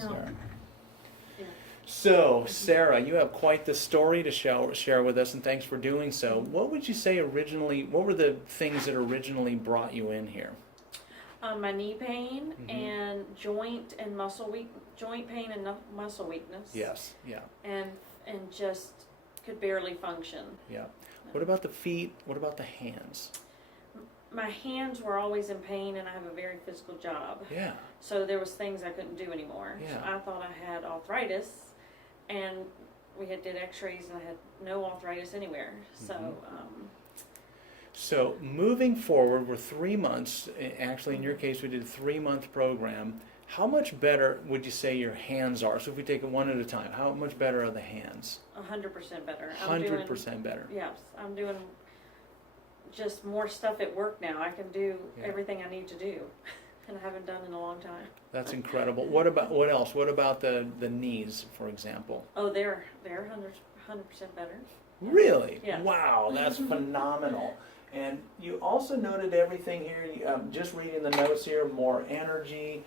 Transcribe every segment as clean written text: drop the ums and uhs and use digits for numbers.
Sarah. Yeah. So, Sarah, you have quite the story to share with us, and thanks for doing so. What would you say what were the things that originally brought you in here? My knee pain and joint pain and muscle weakness. Yes, yeah. And just could barely function. Yeah. What about the feet? What about the hands? My hands were always in pain, and I have a very physical job. Yeah. So there was things I couldn't do anymore. Yeah. So I thought I had arthritis, and we did x-rays, and I had no arthritis anywhere. So moving forward, we're 3 months. Actually, in your case, we did a 3-month program. How much better would you say your hands are? So if we take it one at a time, how much better are the hands? 100% better. 100% better. Yes, I'm doing just more stuff at work now. I can do everything I need to do, and I haven't done in a long time. That's incredible. What else? What about the knees, for example? Oh, they're 100% better. Really? Yeah. Wow, that's phenomenal. And you also noted everything here. Just reading the notes here, more energy.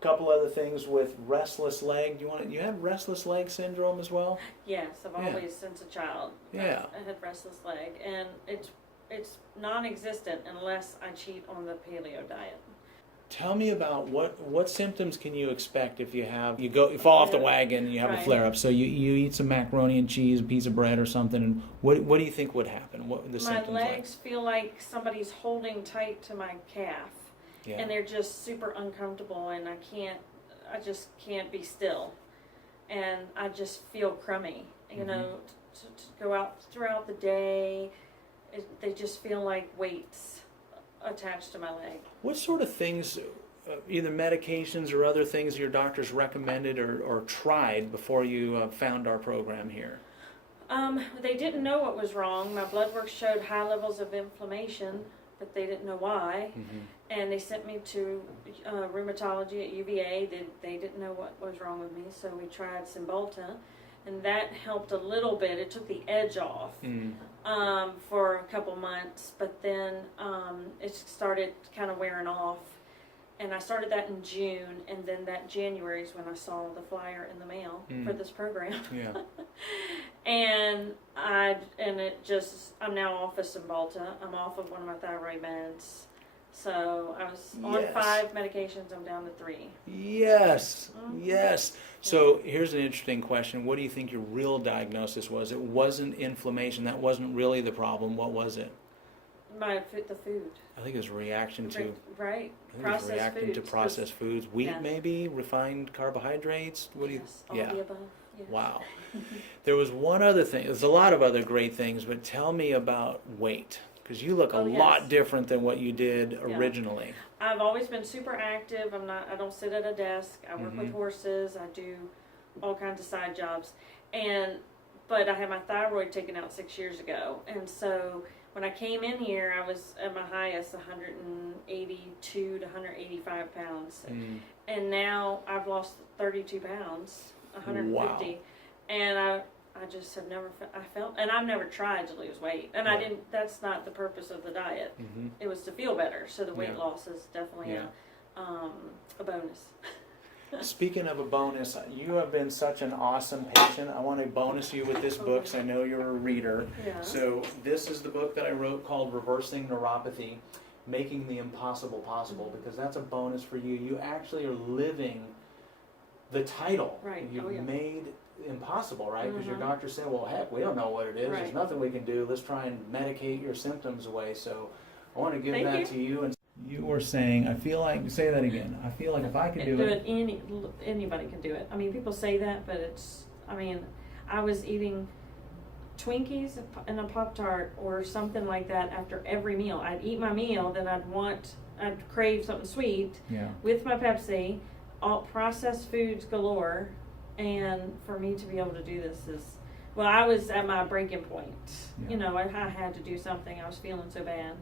Couple other things with restless leg. You have restless leg syndrome as well? Yes, I've always since a child. Yeah. I had restless leg, and it's non-existent unless I cheat on the paleo diet. Tell me about what symptoms can you expect if you fall off the wagon and you have a flare up. So you eat some macaroni and cheese, a piece of bread or something, and what do you think would happen? What are the symptoms My legs feel like somebody's holding tight to my calf. Yeah. And they're just super uncomfortable, and I just can't be still, and I just feel crummy, you know, to go out throughout the day. They just feel like weights attached to my leg. What sort of things, either medications or other things your doctors recommended or tried before you found our program here? They didn't know what was wrong. My blood work showed high levels of inflammation, but they didn't know why. And they sent me to rheumatology at UVA. They didn't know what was wrong with me, so we tried Cymbalta, and that helped a little bit. It took the edge off for a couple months, but then it started kind of wearing off. And I started that in June, and then that January is when I saw the flyer in the mail for this program. Yeah. And I'm now off of Cymbalta. I'm off of one of my thyroid meds. So I was on 5 medications. I'm down to 3. Yes, yes. So here's an interesting question. What do you think your real diagnosis was? It wasn't inflammation. That wasn't really the problem. What was it? The food. I think it was a reaction to Processed foods. Wheat, maybe refined carbohydrates. What do you? All the above. Yes. Wow. There was one other thing. There's a lot of other great things, but tell me about weight, because you look a lot different than what you did originally. I've always been super active. I don't sit at a desk. I work with horses. I do all kinds of side jobs, but I had my thyroid taken out 6 years ago, and so when I came in here, I was at my highest 182 to 185 pounds. And now I've lost 32 pounds, 150. Wow. And I just have never felt, and I've never tried to lose weight. And I didn't, that's not the purpose of the diet. It was to feel better. So the weight loss is definitely a bonus. Speaking of a bonus, you have been such an awesome patient. I want to bonus you with this book, so I know you're a reader. Yeah. So this is the book that I wrote called Reversing Neuropathy, Making the Impossible Possible, because that's a bonus for you. You actually are living the title. Right. You've made impossible, right? Because your doctor said, well, heck, we don't know what it is. There's nothing we can do. Let's try and medicate your symptoms away. So I want to give that to you. And you were saying, I feel like, say that again. I feel like if I could do it. Anybody can do it. I mean, people say that, but I was eating Twinkies and a Pop-Tart or something like that after every meal. I'd eat my meal, then I'd crave something sweet with my Pepsi, all processed foods galore. And for me to be able to do this I was at my breaking point. Yeah. You know, I had to do something. I was feeling so bad.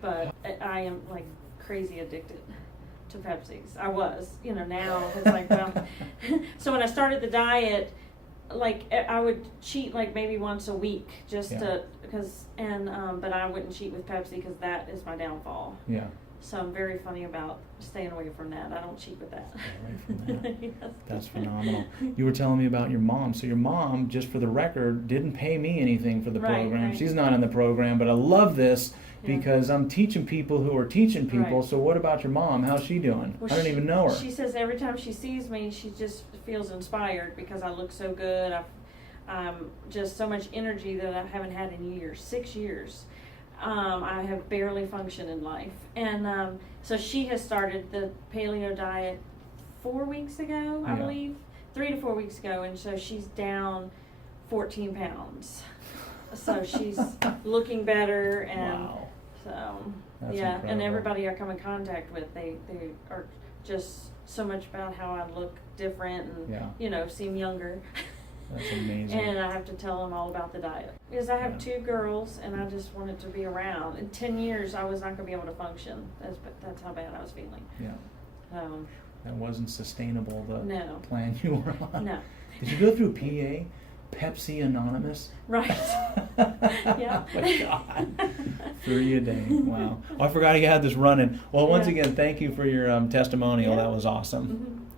But I am like crazy addicted to Pepsis. I was, now it's like, well. So when I started the diet, like I would cheat like maybe once a week but I wouldn't cheat with Pepsi because that is my downfall. Yeah. So I'm very funny about staying away from that. I don't cheat with that. Stay away from that. Yes. That's phenomenal. You were telling me about your mom. So your mom, just for the record, didn't pay me anything for the Right, program. right. She's not in the program, but I love this Yeah. because I'm teaching people who are teaching people. Right. So what about your mom? How's she doing? Well, I don't even know her. She says every time she sees me, she just feels inspired because I look so good. I'm just so much energy that I haven't had in years, 6 years. I have barely functioned in life. And so she has started the paleo diet 4 weeks ago, I Yeah. believe, 3 to 4 weeks ago. And so she's down 14 pounds. So she's looking better. And Wow. so, That's yeah. incredible. And everybody I come in contact with, they are just so much about how I look different and, Yeah. you know, seem younger. That's amazing. And I have to tell them all about the diet. Because I have Yeah. 2 girls and I just wanted to be around. In 10 years, I was not going to be able to function. That's how bad I was feeling. Yeah. Um, That wasn't sustainable, the No. plan you were on. no. Did you go through PA? Pepsi Anonymous? Right. Yeah. Oh my God. 3 a day. Wow. Oh, I forgot you had this running. Well, once Yeah. again, thank you for your testimonial. Yeah. That was awesome. Mhm.